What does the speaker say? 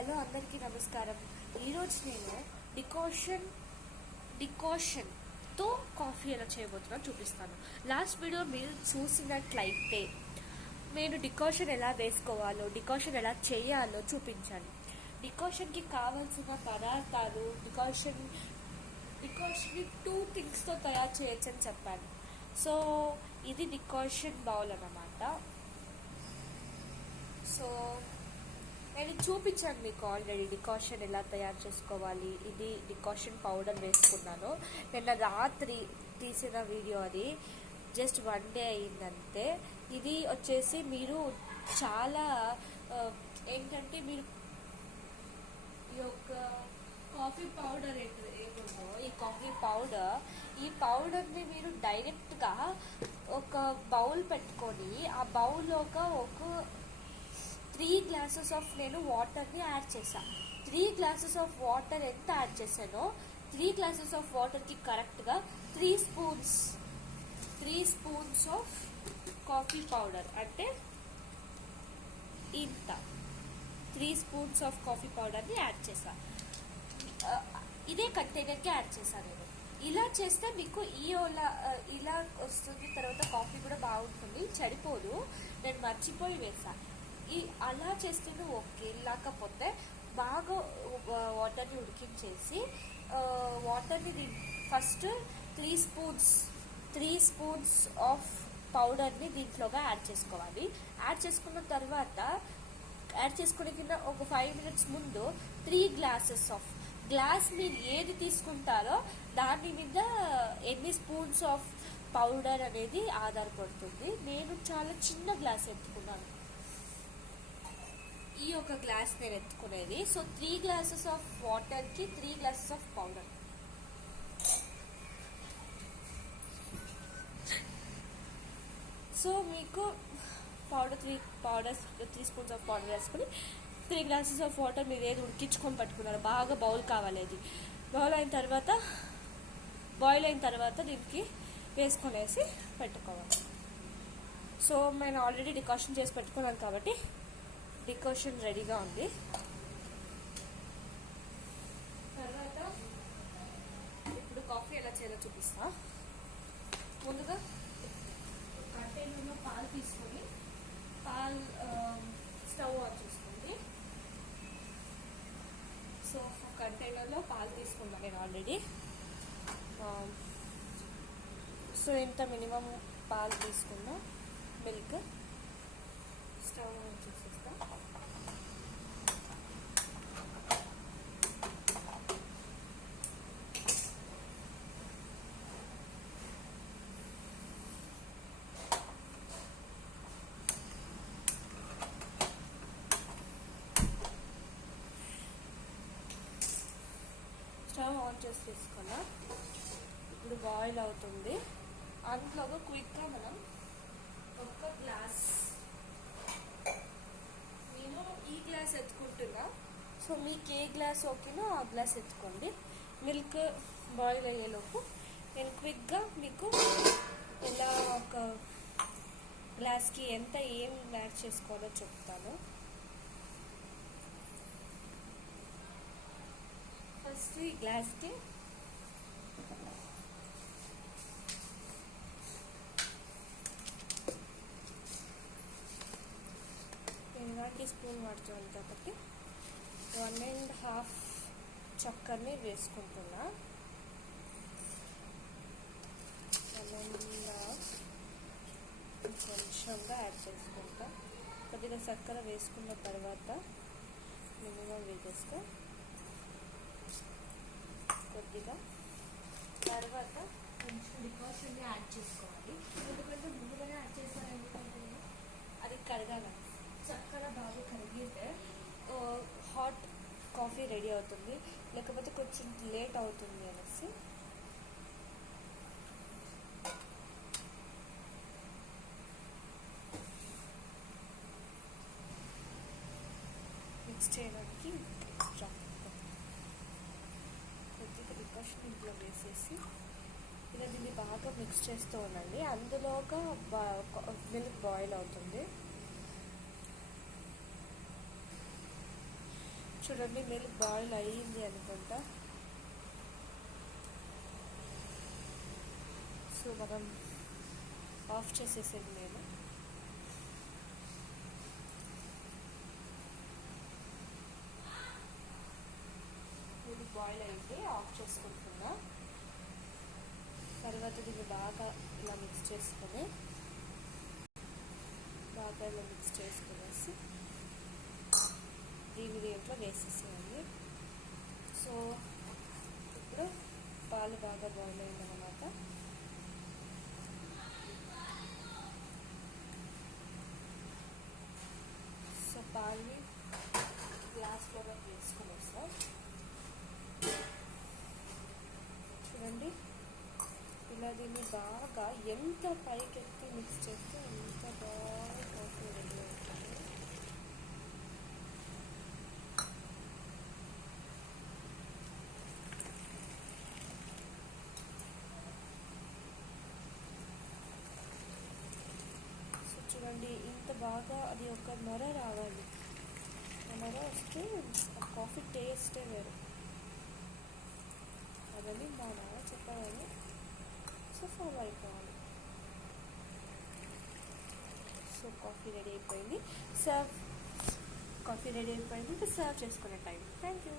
Hello అందరికీ నమస్కారం. ఈరోజు నేను డికాషన్తో కాఫీ ఎలా చేయబోతున్నాను చూపిస్తాను. లాస్ట్ వీడియో మీరు చూసినట్లయితే నేను డికాషన్ ఎలా వేసుకోవాలో, డికాషన్ ఎలా చేయాలో చూపించాను. డికాషన్కి కావాల్సిన పదార్థాలు, డికాషన్ని 2 థింగ్స్తో తయారు చేయొచ్చని చెప్పాను. సో ఇది డికాషన్ బౌల్ అన్నమాట. సో నేను చూపించాను మీకు ఆల్రెడీ డికాషన్ ఎలా తయారు చేసుకోవాలి. ఇది డికాషన్ పౌడర్ వేసుకున్నాను. నిన్న రాత్రి తీసిన వీడియో, అది జస్ట్ 1 డే అయిందంతే. ఇది వచ్చేసి మీరు చాలా ఏంటంటే మీరు ఈ యొక్క కాఫీ పౌడర్ ఏముందో ఈ పౌడర్ని మీరు డైరెక్ట్గా ఒక బౌల్ పెట్టుకొని ఆ బౌల్లో ఒక 3 గ్లాసెస్ ఆఫ్ నేను వాటర్ని యాడ్ చేశాను. 3 గ్లాసెస్ ఆఫ్ వాటర్ ఎంత యాడ్ చేశానో 3 గ్లాసెస్ ఆఫ్ వాటర్కి కరెక్ట్గా 3 స్పూన్స్ ఆఫ్ కాఫీ పౌడర్, అంటే ఇంత 3 స్పూన్స్ ఆఫ్ కాఫీ పౌడర్ని యాడ్ చేశాను. ఇదే కంటైనర్కి యాడ్ చేశాను నేను. ఇలా చేస్తే మీకు ఇలా వస్తుంది. తర్వాత కాఫీ కూడా బాగుంటుంది, చెడిపోదు. నేను మర్చిపోయి వేసాను. అలా చేస్తేనే ఓకే. లేకపోతే బాగా వాటర్ని ఉడికించేసి వాటర్ని ఫస్ట్ 3 స్పూన్స్ ఆఫ్ పౌడర్ని దీంట్లోగా యాడ్ చేసుకోవాలి. యాడ్ చేసుకున్న తర్వాత యాడ్ చేసుకునే కింద ఒక 5 minutes ముందు 3 గ్లాస్ మీరు ఏది తీసుకుంటారో దాని మీద ఎన్ని స్పూన్స్ ఆఫ్ పౌడర్ అనేది ఆధారపడుతుంది. నేను చాలా చిన్న గ్లాస్ ఎత్తుకున్నాను. ఈ ఒక గ్లాస్ నేను ఎత్తుకునేది. సో 3 గ్లాసెస్ ఆఫ్ వాటర్కి 3 గ్లాసెస్ ఆఫ్ పౌడర్. సో మీకు 3 స్పూన్స్ ఆఫ్ పౌడర్ వేసుకుని 3 గ్లాసెస్ ఆఫ్ వాటర్ మీరు ఏది ఉడికించుకొని పట్టుకున్నారు. బాగా బౌల్ కావాలి. అది బాయిల్ అయిన తర్వాత దీనికి వేసుకొనేసి పెట్టుకోవాలి. సో నేను ఆల్రెడీ డికాషన్ చేసి పెట్టుకున్నాను కాబట్టి డికాషన్ రెడీగా ఉంది. తర్వాత ఇప్పుడు కాఫీ ఎలా చేయాలో చూపిస్తా. ముందుగా కంటైనర్లో పాలు తీసుకొని స్టవ్ ఆన్ చేసుకోండి. సో కంటైనర్లో పాలు తీసుకున్నాను నేను ఆల్రెడీ. సో ఇంత మినిమం పాలు తీసుకున్నా. మిల్క్ స్టవ్ ఆన్ చేసేస్తా. స్టవ్ ఆన్ చేసి తీసుకున్నా. ఇప్పుడు బాయిల్ అవుతుంది. అందులో క్విక్గా మనం ఒక గ్లాస్, నేను ఈ గ్లాస్ ఎత్తుకుంటున్నా. సో మీకు ఏ గ్లాస్ ఓకేనో ఆ గ్లాస్ ఎత్తుకోండి. మిల్క్ బాయిల్ అయ్యేలోపు నేను క్విక్గా మీకు ఎలా ఒక గ్లాస్కి ఎంత ఏం యాడ్ చేసుకోవాలో చెప్తాను. ఫస్ట్ ఈ గ్లాస్కి 1 teaspoon వాడుతున్నాను కాబట్టి 1.5 చక్కెరని వేసుకుంటున్నా. 1.5 కొంచెంగా యాడ్ చేసుకుంటా. కొద్దిగా చక్కెర వేసుకున్న తర్వాత మినిమం వేసేస్తా కొద్దిగా. తర్వాత కొంచెం డికాషన్ని యాడ్ చేసుకోవాలి. ఎందుకంటే ముందుగానే యాడ్ చేస్తాను. ఎందుకంటే అది కరగాలి. చక్కెర బాగా కరిగితే హాట్ కాఫీ రెడీ అవుతుంది. లేకపోతే కొంచెం లేట్ అవుతుంది అనేసి మిక్స్ చేయడానికి కొద్దిగా డికాషన్ ఇంట్లో వేసేసి ఇలా దీన్ని బాగా మిక్స్ చేస్తూ ఉండండి. అందులోగా మిల్క్ బాయిల్ అవుతుంది. చూడండి మిల్క్ బాయిల్ అయ్యింది అనుకుంటా. సో మనం ఆఫ్ చేసేసేది నేను. మిల్క్ బాయిల్ అయితే ఆఫ్ చేసుకుంటున్నా. తర్వాత దీన్ని బాగా ఇలా మిక్స్ చేసుకొని వేసి దీంట్లో వేసేసేయండి. సో ఇప్పుడు పాలు బాగా బాయిల్ అయిందన్నమాట. సో పాలని గ్లాస్లో వేసుకొని వస్తాం. చూడండి ఇలా దీన్ని బాగా ఎంత పైకెత్తి మిక్స్ చేస్తే ఎంత బాగా కాఫీ రెడీ అవుతుంది. సో చూడండి ఇంత బాగా అది ఒక నొర రావాలి. ఆ నొర వస్తే ఆ కాఫీ టేస్టే వేరు. అదని మా నాన్న చెప్పాలని సో ఫాలో అయిపోవాలి. సో కాఫీ రెడీ అయిపోయింది. ఇంకా సర్వ్ చేసుకునే టైం. Thank you.